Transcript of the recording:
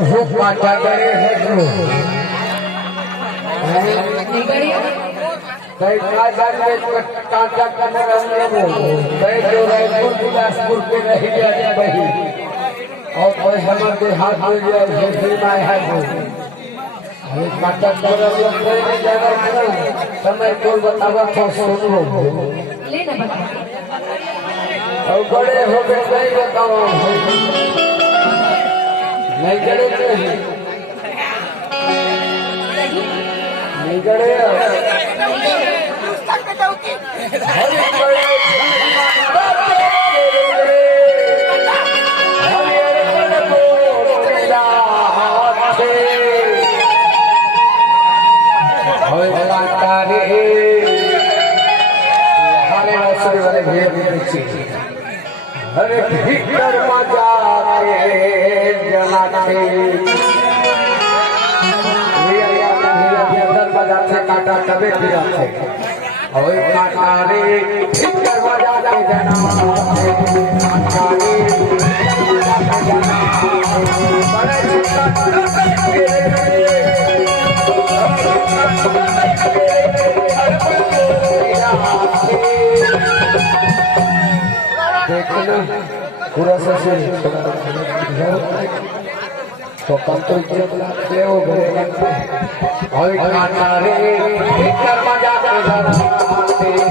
भूख पाटा करे है जो कई काजल में कांटा करने रहने वो कई जो रायपुर बिलासपुर के रह गया वही और कोई हमारे हाथ में जो है माय है वो कांटा कर रहे जाना समय को बतावा तो सुनो लेना बता और बड़े हो गए नहीं बताओ नहीं गड़े नहीं गड़े हरे भीतर मजा काटा कबे फिरा काटा रे भीतर मजा देखना पूरा से तो पंत ले वो और काटा रे भीतर मजा ले